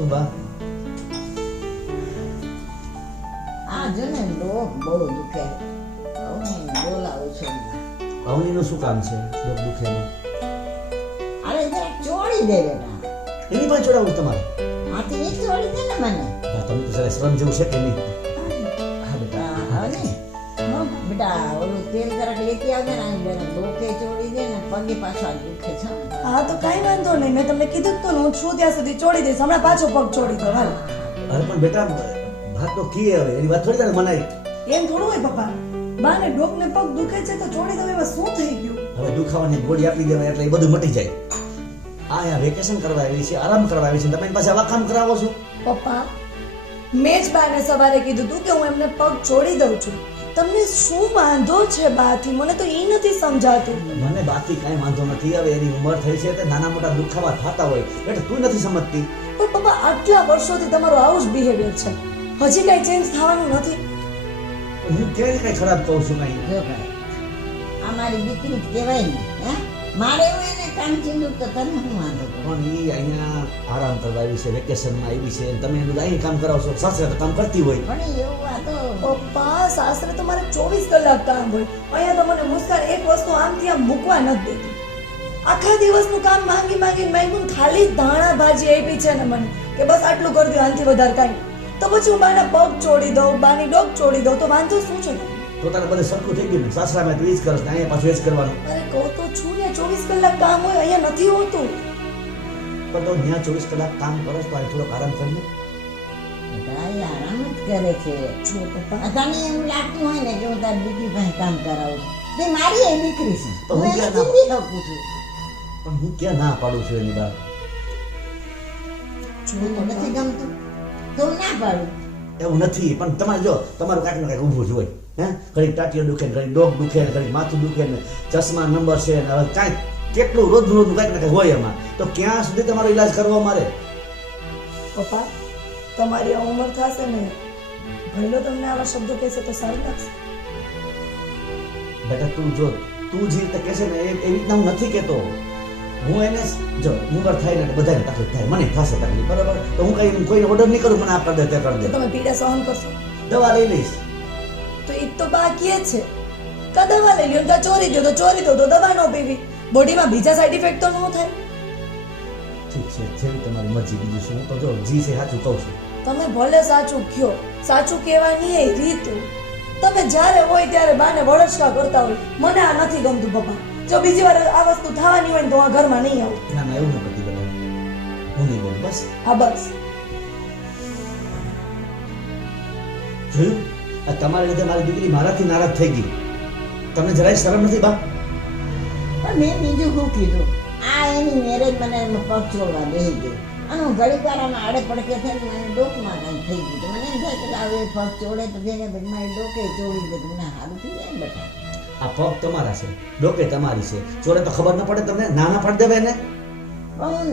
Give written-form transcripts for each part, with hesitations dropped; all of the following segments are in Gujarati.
સુબા આ જો ને લોક બહુ દુખે. હવે બોલાવું છું. અવનીનું શું કામ છે ડોક દુખેનું? અરે જરાક ચોળી દે બેટા. એની પણ ચોડાવું તમારે? આથી એ ચોળી દે ને મને. હા, તમે તો જરા શ્રમ જેવું છે કે નહીં? હા બેટા. હા, હવે ને બેટા ઓલું તેલ જરાક લેતી આવજે ને. આ જરાક ડોકે ચોળી દે ને પગે પાછા દુખે છે. હા તો કાંઈ વાંધો નહીં, મેં તમને કીધું જ તો હું છું ત્યાં સુધી છોડી દઈશ. હમણાં પાછો પગ છોડી દો હાલ. અરે પણ બેટા વાત તો કી હવે એની વાત થોડી તારે મનાય. એમ થોડું હોય પપ્પા, બાને ડોક ને પગ દુખે છે તો છોડી દો, એમાં શું થઈ ગયું? હવે દુખાવાની ગોળી આપી દેવાય એટલે એ બધું મટી જાય. અહીંયા વેકેશન કરવા આવી છે, આરામ કરવા આવી છે, તમે એની પાસે આવા કામ કરાવો છો? પપ્પા, મેં જ બાને સવારે કીધું તું કે હું એમને પગ છોડી દઉં છું. તમને શું વાંધો છે બાથી? મને તો એ નથી સમજાતું. મને બાકી કાંઈ વાંધો નથી. હવે એની ઉંમર થઈ છે એટલે નાના મોટા દુખાવા થતા હોય એટલે તું નથી સમજતી. પણ પપ્પા, આટલા વર્ષોથી તમારું આવું જ બિહેવિયર છે, હજી કઈ ચેન્જ થવાનું નથી. હું ક્યારે કઈ ખરાબ કહું છું કઈ? જો ભાઈ આ મારી દીકરી કહેવાય ને. હે મારે એવું એને કામ ચીંધું તો તને શું વાંધો? પણ એ અહીંયા આરામ કરવા આવી છે, વેકેશનમાં આવી છે, તમે એનું અહીં કામ કરાવશો. સાસરે તો કામ કરતી હોય. પણ એવું આ તો પપ્પા, સાસરે તો મારે 24 કલાક કામ હોય. અહીંયા તો મને મુસ્કાન એક વસ્તુ આમથી આમ મૂકવા નથી દેતી. આખા દિવસનું કામ માંગી માંગીને ખાલી ધાણા ભાજી આપી છે ને મને કે બસ આટલું કરી દો, આનાથી વધારે કાંઈ નહીં. તો પછી હું બાના પગ છોડી દઉં, બાની ડોક છોડી દઉં તો વાંધો શું છે? તો તારે બધે સરખું થઈ ગયું ને? સાસરામાં તું એ જ કરશ ને અહીંયા પાછું એ જ કરવાનું. અરે કહું તો છું ને 24 કલાક કામ હોય, અહીંયા નથી હોતું. પણ તો ત્યાં 24 કલાક કામ કરો તો અહીં થોડોક આરામ કરીને. બેટા એ આરામ જ કરે છે. જો પપ્પા, આ તને એવું લાગતું હોય ને કે હું તારી દીકરી પાસે કામ કરાવું છું. તે મારી એ દીકરી છે. તો હું હું એને ક્યાં ના ચીંધી શકું છું. પણ હું ક્યાં ના પાડું છું એની વાત? જો મને પપ્પા, નથી ગમતું તો હું ના પાડું. એવું નથી. પણ તમારે જો તમારું કાંઈક ને કાંઈક ઊભું જ હોય. હે ઘડી ટાટીઓ દુખે ને ઘડી ડોક દુખે ને ઘડી માથું દુખે ને ચશ્મા નંબર છે ને હવે કાંઈક કેટલું રોજનું કાંઈક ને કાંઈક હોય એમાં. તો ક્યાં સુધી તમારો ઈલાજ કરવો મારે? પપ્પા, તમારી આ ઉંમર થશે ને, ભઈલો તમને આવા શબ્દો કહેશે તો સારું લાગશે? બેટા તું જો તું જે રીતે કહેશે ને એવી રીતના હું નથી કહેતો. હું એને જો ઉંમર થાય ને એટલે બધાને તકલીફ થાય, મને થશે તકલીફ, બરાબર? તો હું કઈ કોઈને ઓર્ડર નહીં કરું મને આ કરી દે તે કરી તો દે. તમે પીડા સહન કરશો? દવા લઈ લઈશ. તો એ તો બાકી જ છે. કા દવા લઈ લ્યો, કા ચોરી દો તો ચોરી દો, તો દવા ન પીવી. બોડીમાં બીજા સાઈડ ઇફેક્ટ તો ન થાય. ઠીક છે, જેવી તમારી મરજી. બીજું શું? હું તો જો જી છે સાચું કહું છું. તમે ભલે સાચું કયો, સાચું કહેવાની એ રીત. તમે જ્યારે હોય ત્યારે બાને વળચકા કરતા હોય. મને આ નથી ગમતું પપ્પા. જો બીજી વાર આ વસ્તુ થવાની હોય ને તો આ ઘરમાં નહીં આવું. ના ના એવું ન કરતી બેટા, હું નહીં બોલું બસ. હા બસ. જોયું? આ તમારી લીધે મારી દીકરી મારાથી નારાજ થઈ ગઈ. તમને જરાય શરમ નથી બા? પણ મેં બીજું શું કીધું? આ એની મેરેજ મને પગ છોડવા બેસી ગઈ અને હું ઘડીક વાર આમાં આડે પડકે થઈને મને ડોકમાં કાંઈ થઈ ગયું. તો મને એમ થાય કે હવે પગ ચોડે તો જેને પછી મારી ડોકે ચોડી દે મને સારું થઈ જાય ને બેટા. આ પગ તમારા છે, ડોકે તમારી છે, ચોરે તો ખબર ન પડે તમને? નાના પાડી દેવાય ને? પણ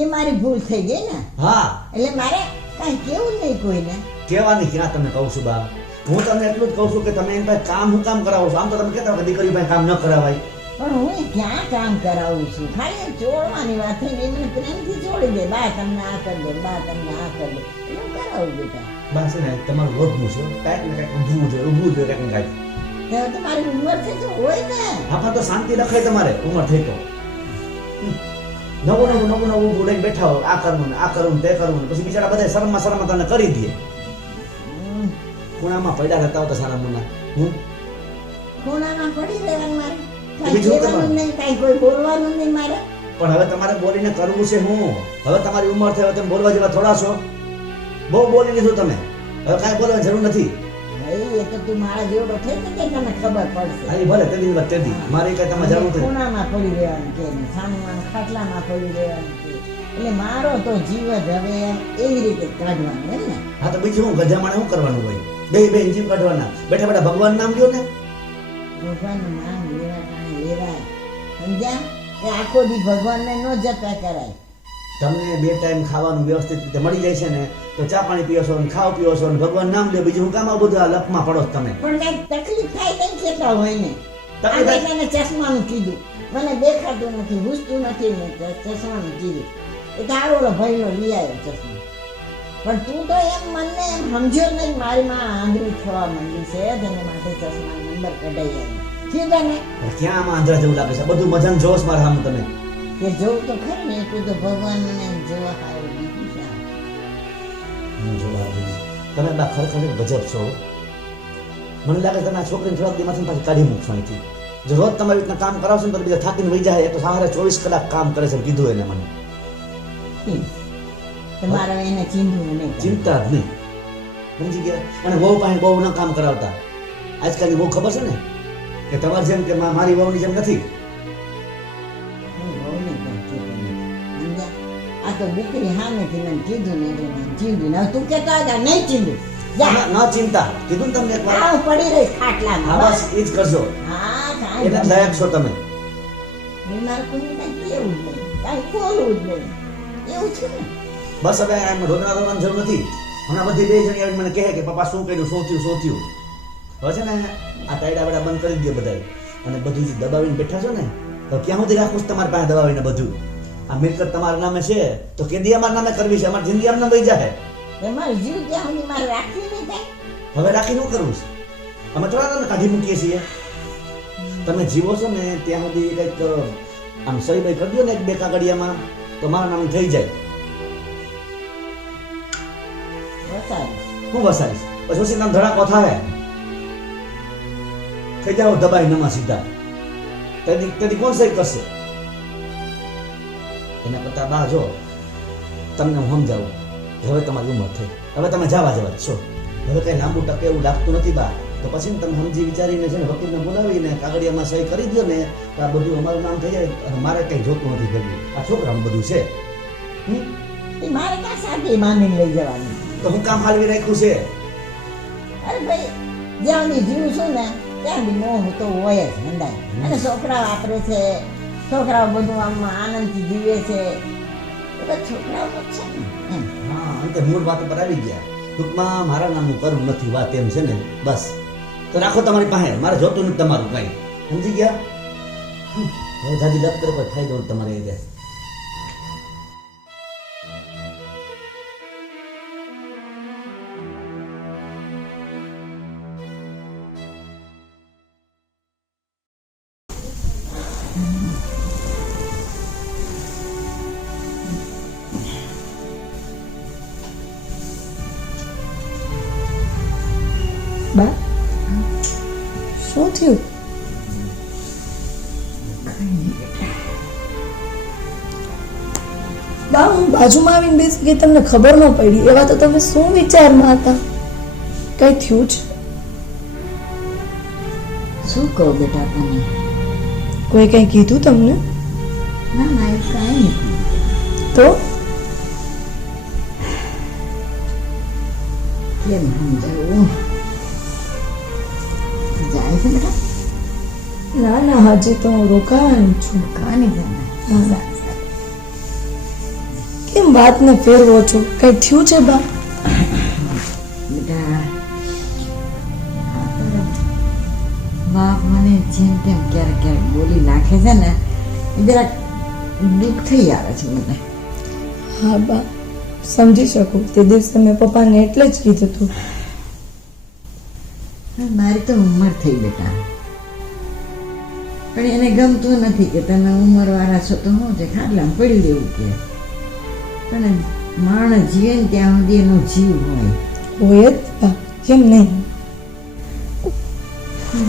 એ મારી ભૂલ થઈ ગઈ ને, હા, એટલે મારે કાંઈ કેવું નહીં કોઈને. કહેવાની ક્યાં તમને કહું છું બા. હું તમને એટલું જ કહું છું કે તમે એની પાસે કામ હું કામ કરાવો છો? આમ તો તમે કહેતા હો કે દીકરી પાસે કામ ન કરાવાય. પણ હું ક્યાં કામ કરાવું છું? ખાલી ચોડવાની વાત થઈ ને મને પ્રેમથી ચોડી દે. બા તમને આ કરી દે, બા તમને આ કરી દે, એવું કરાવું બેટા. બસ ને તમારું રોજનું છે, કાંઈક ને કાંઈક ઊભું જોઈએ કાંઈક ને કાંઈક. હવે તમારી ઉંમર છે તો હોય ને. આમાં તો શાંતિ રખાય તમારે ઉંમર થઈ તો. નવું ઊભું લઈને બેઠા હો, આ કરવું ને આ કરવું ને તે કરવું ને પછી બિચારા બધા શરમમાં તમને કરી દે. ખૂણામાં પડ્યા રહેતા હો તો સારા મના. ખૂણામાં પડી રહેવાનું મારે. કાંઈ બીજું કહેવાનું કરવાનું. નહીં, કાંઈ કોઈ બોલવાનું નહીં મારે. પણ હવે તમારે બોલીને કરવું છે હું. હવે તમારી ઉંમર થઈ, હવે તમે બોલવા જેવા થોડા છો. બહુ બોલી લીધું તમે, હવે કાંઈ બોલવાની જરૂર નથી. ભાઈ એ તો તું મારા જેવડો થઈ ને કે તને ખબર પડશે. હા, એ ભલે તે દી વાત તે દી. મારે કઈ તમારે જરૂર નથી. ખૂણામાં પડી રહેવાનું કે ને સામાન ખાટલામાં પડી રહેવાનું કે. એટલે મારો તો જીવ જ હવે એમ એવી રીતે કાઢવાનું એમ ને. હા તો બીજું હું ગજામાણે શું કરવાનું હોય? બે જીવ કાઢવાના. બેઠા બેઠા ભગવાન નામ લ્યો ને. ભગવાનનું નામ લેવા કાંઈ લેવાય, સમજ્યા? એ આખો દી ભગવાનને ન જતા કરાય. તમને 2 ટાઈમ ખાવાનું વ્યવસ્થિત રીતે મળી જાય છે ને તો ચા પાણી પીઓ છો ને ખાવ પીઓ છો ને ભગવાન નામ લ્યો. બીજું હું કામ આ બધું આ લપમાં પડો છો તમે? પણ કાંઈક તકલીફ થાય કઈ કહેતા હોય ને. આ તકલીફ થાય? ભાઈ તને ચશ્માનું કીધું, મને દેખાતું નથી, હુસતું નથી ને ચશ્માનું કીધું. એ તારો ઓલો ભાઈનો લઈ આવ્યો ચશ્મો. પણ તું તો એમ મને એમ સમજ્યો નહીં મારી માં આંધળી થવા માંડી છે તેના માટે ચશ્મા નંબર કઢાઈ આવી કીધા ને પણ ક્યાં આમાં આંધળા જેવું લાગે છે? બધું મજાનું જોશ મારે સામે તમે. કે જોઉં તો ખરી ને એટલું તો ભગવાન મને જોવા સારું દીધું છે. હું જોવા આવ્યો. તમે બા ખરેખર ગજબ છો. મને લાગે તમે આ છોકરીને થોડાક દીમાંથી પાછી કાઢી મૂકશો અહીંથી. જો રોજ તમારી રીતના કામ કરાવશો ને તો બીજા થાકીને વહી જાય. એ તો સવારે 24 કલાક કામ કરે છે કીધું એને મને. તમારે એને ચીંધવું નહીં. ચિંતા જ નહીં. સમજી ગયા? અને બહુ પાસે બહુ ન કામ કરાવતા. આજકાલની બહુ ખબર છે ને કે તમારે જેમ કે મારી વહુની જેમ નથી. આ તો દીકરી સામેથી મને કીધું ને એટલે મેં ચીંધું ને. હવે તું કહેતા હતા નહીં ચીંધું. જા ન ચિંતા કીધું ને તમને એકવાર. આવ પડી રહી હા ખાટલામાં. બસ એ જ કરજો. હા કાંઈ એને લાયક છો તમે. બીમાર કોઈને કાંઈ કેવું જ નહીં, કાંઈ બોલવું જ નહીં, એવું છે ને. બસ હવે એમ ઢોકળા રોવાની જરૂર નથી. હમણાં બધી બે જણી આવીને મને કહે કે પપ્પા શું કર્યું, શું થયું. હવે છે ને આ ટાયડા વાડા બંધ કરી દે બધાય. અને બધું જે દબાવીને બેઠા છો ને તો ક્યાં સુધી રાખું છું તમારી પાસે દબાવીને બધું? આ મિલકત તમારા નામે છે તો કેદી અમારા નામે કરવી છે? અમારી જિંદગી આમને વહી જાય. તમારો જીવ ત્યાં સુધી મારે રાખવી નહીં થાય. હવે રાખી ન કરવું છે. અમે થોડા તમને કાઢી મૂકીએ છીએ. તમે જીવો છો ને ત્યાં સુધી કંઈક આમ સહી ભાઈ કરી દો ને એક બે કાગળિયામાં તો મારા નામ થઈ જાય. વસાવી હું વસાવીશ પછી સીધા ધડાકો થાય. થઈ જાવ દબાઈ નમા સીધા. તેથી કોણ સહી કરશે? એના કરતા બા જો તમને હું સમજાવું. હવે તમારી ઉંમર થઈ, હવે તમે જવા છો. હવે કઈ લાંબુ ટકે એવું લાગતું નથી બા. તો પછી ને તમે સમજી વિચારીને છે ને વકીલને બોલાવીને કાગળિયામાં સહી કરી દો ને તો આ બધું અમારું નામ થઈ જાય. અને મારે કંઈ જોતું નથી કર્યું. આ છોકરાનું બધું છે. એ મારે ક્યાં સાથે માંગીને લઈ જવાની? તો હું કામ હાલવી રાખ્યું છે. અરે ભાઈ જ્યાં સુધી જીવું છું ને ત્યાં સુધી મોહ તો હોય જ હંડાય. અને છોકરાઓ વાપરે છે, છોકરાઓ બધું આમ આનંદથી જીવે છે. બધા છોકરાઓ તો છે ને એમ. હા અંતે મૂળ વાત ઉપર આવી ગયા. ટૂંકમાં મારા નામનું કરવું નથી વાત એમ છે ને. બસ તો રાખો તમારી પાસે. મારે જોતું નથી તમારું કંઈ. સમજી ગયા? હવે જાજી લપ કરો કોઈ ફાયદો તમારે એ જાય. બા શું થયું? બા હું બાજુમાં આવીને બેસી ગઈ, તમને ખબર ન પડી. એવા તો તમે શું વિચારમાં હતા? કઈ થયું છે? શું કહું બેટા તને? કોઈ કઈ કીધું તમને? ના ના એવું કાંઈ નથી. તો કેમ સમજાવું? જાય છે બેટા? ના ના હજી તો હું રોકાવાની છું. ખાવાની જાય. ના ના કેમ વાતને ફેરવો છો? કઈ થયું છે બા? બેટા બાપ મને જેમ તેમ ક્યારેક ક્યારેક બોલી નાખે છે ને એ જરાક દુઃખ થઈ આવે છે મને. હા બા સમજી શકું. તે દિવસે મેં પપ્પાને એટલે જ કીધું હતું. મારી તો ઉંમર થઈ બેટા, પણ એને ગમતું નથી કે તમે ઉંમરવાળા છો તો શું છે ખાટલામાં પડી લેવું કે. પણ માણસ જીવે ને ત્યાં સુધી એનો જીવ હોય. હોય જ બા, કેમ નહીં?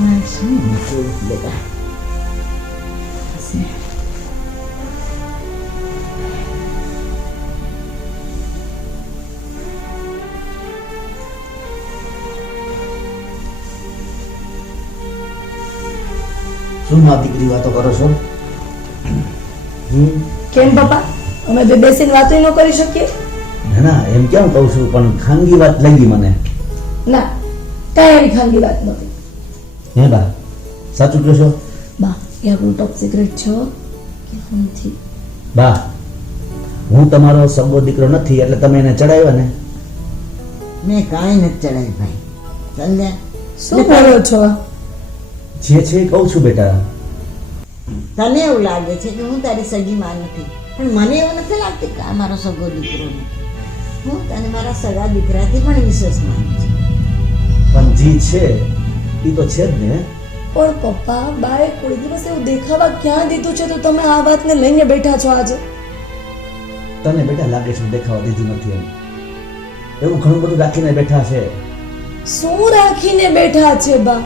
મારે શું કેવું બેટા? શું માં દીકરી વાતો કરો છો? કેમ પપ્પા, અમે બે બેસીને વાતો ન કરી શકીએ? ના ના એમ કેમ કહું છું, પણ ખાનગી વાત લાગી મને. ના કાંઈ એવી ખાનગી વાત નથી. હે બા સાચું કહો છો? બા એ આપણું ટોપ સિક્રેટ છે કે નથી? બા હું તમારો સગો દીકરો નથી એટલે તમે એને ચડાવ્યા ને? મેં કાંઈ નથી ચડાવી ભાઈ. સમજ્યા? શું કરો છો? જે છે એ કહું છું બેટા. તને એવું લાગે છે કે હું તારી સગી માં નથી, પણ મને એવું નથી લાગતી કે આ મારો સગો દીકરો નથી. હું તને મારા સગા દીકરાથી પણ વિશેષ માનું છું. પણ જી છે એ તો છે જ ને. પણ પપ્પા બાએ કોઈ દિવસ એવું દેખાવા ક્યાં દીધું છે તો તમે આ વાતને લઈને બેઠા છો આજે? તને બેટા લાગે છે દેખાવા દીધું નથી એમ. એવું ઘણું બધું રાખીને બેઠા છે. શું રાખીને બેઠા છે બા?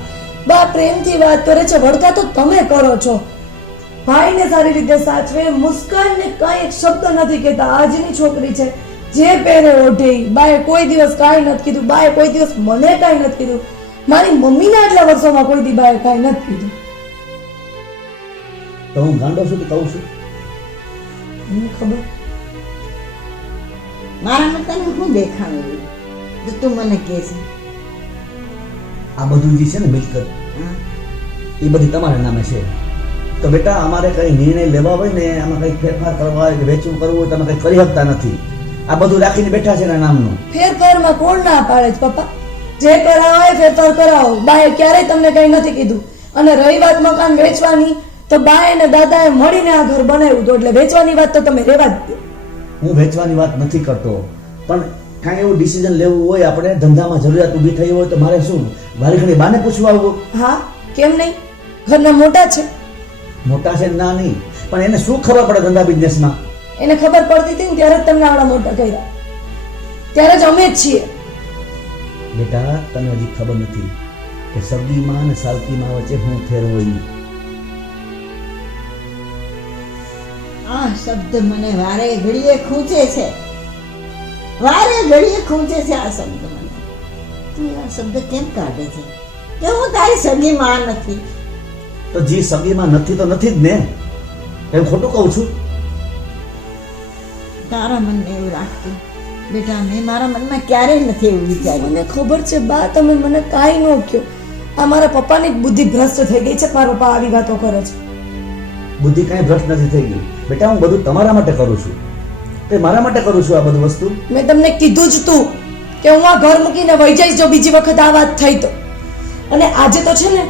બા પ્રેમથી વાત કરે છે, વળકા તો તમે કરો છો. ભાઈને સારી રીતે સાચવે, મુસ્કાનને કઈ એક શબ્દ નથી કહેતા. આજની છોકરી છે, જે પહેરે ઓઢે. બાએ કોઈ દિવસ કાંઈ નથી કીધું. બાએ કોઈ દિવસ મને કાંઈ નથી કીધું. મારી મમ્મીને આટલા વર્ષોમાં કોઈ દી બાએ કાંઈ નથી કીધું. તો હું ગાંડો છું કે કહું છું? મને ખબર. મારામાં તને શું દેખાણું તો તું મને કહે છે? આ બધું જે છે ને મિલકત હા? એ બધી તમારા નામે છે. તો બેટા અમારે કઈ નિર્ણય લેવા હોય ને, આમાં કઈ ફેરફાર કરવા હોય કે વેચવું કરવું હોય, તમે કઈ કરી શકતા નથી. આ બધું રાખીને બેઠા છે એના નામનું. ફેરફારમાં કોણ ના પાડે છે પપ્પા? જે કરાવો એ ફેરફાર કરાવો. બાએ ક્યારેય તમને કંઈ નથી કીધું. અને રહી વાત મકાન વેચવાની, તો બાએ અને દાદાએ મળીને આ ઘર બનાવ્યું હતું, એટલે વેચવાની વાત તો તમે રહેવા જ દો. હું વેચવાની વાત નથી કરતો, પણ કાંઈ એવું ડિસિઝન લેવું હોય, આપણે ધંધામાં જરૂરિયાત ઊભી થઈ હોય તો મારે શું વારી ઘણી બાને પૂછવા આવવું? હા, કેમ નહીં? ઘરના મોટા છે. મોટા છે ના નહીં, પણ એને શું ખબર પડે ધંધા બિઝનેસમાં? એને ખબર પડતી હતી ને ત્યારે જ તમને આવડા મોટા કર્યા. ત્યારે જ અમે જ છીએ. બેટા તને હજી ખબર નથી કે સગીમાં અને સાલકીમાં વચ્ચે હું ફેર હોય. આ શબ્દ મને વારે ઘડીએ ખૂંચે છે. વારે ઘડીએ ખૂંચે છે આ શબ્દ મને. તું આ શબ્દ કેમ કાઢે છે કે હું તારી સગી માં નથી? તો જી સગીમાં નથી તો નથી જ ને. એમ ખોટું કહું છું? તારા મનને એવું રાખતું બેટા, મેં મારા મનમાં ક્યારેય નથી એવું વિચાર્યું. મને ખબર છે બા, તમે મને કાંઈ ન કહો. આ મારા પપ્પાની બુદ્ધિ ભ્રષ્ટ થઈ ગઈ છે. મારા પપ્પા આવી વાતો કરે છે. બુદ્ધિ કાંઈ ભ્રષ્ટ નથી થઈ ગઈ બેટા. હું બધું તમારા માટે કરું છું, તે મારા માટે કરું છું આ બધું વસ્તુ. મેં તમને કીધું જ તું કે હું આ ઘર મૂકીને વહી જઈશ જો બીજી વખત આ વાત થઈ તો. અને આજે તો છે ને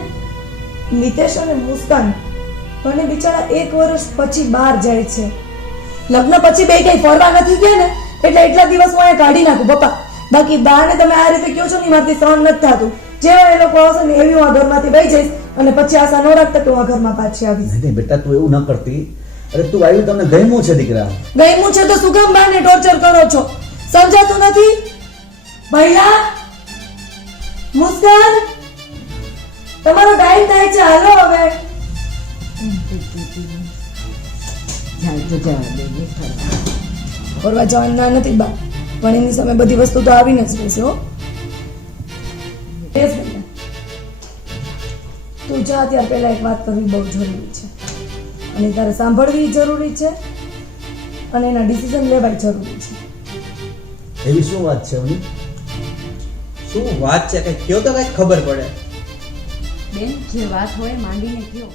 નિતેશ અને મુસ્કાન બંને બિચારા 1 વર્ષ પછી બહાર જાય છે. લગ્ન પછી બે કઈ ફરવા નથી ગયા ને, એટલે એટલા દિવસ હું અહીંયા કાઢી નાખું પપ્પા. બાકી બાને તમે આ રીતે કહો છો ને, મારથી સહન નથી થતું. જેવા એ લોકો આવશે ને એવી હું આ ઘરમાંથી વહી જઈશ, અને પછી આશા ન રાખતા કે હું આ ઘરમાં પાછી આવીશ. નહીં બેટા, તું એવું ન કરતી. અરે તું આવ્યું, તમને ગમ્યું છે દીકરા? ગયમું છે તો શું કામ બાને ટોર્ચર કરો છો? સમજાતું નથી? ભૈલા, મુસ્કાન, તમારો ટાઈમ થાય છે, હાલો હવે. ચાલ તો જવા દેજે ફરવા. ફરવા જવાનું ના નથી બા, પણ એની સામે બધી વસ્તુ તો આવીને જ રહેશે હો. બેસ બેટા. તું જા, ત્યાર પહેલા એક વાત કરવી બહુ જરૂરી છે, અને તારે સાંભળવી જરૂરી છે, અને એના ડિસિઝન લેવાય જરૂરી છે. એવી શું વાત છે અવની? શું વાત છે? કઈ કયો તો કઈ ખબર પડે. બેન, જે વાત હોય માંડીને કયો.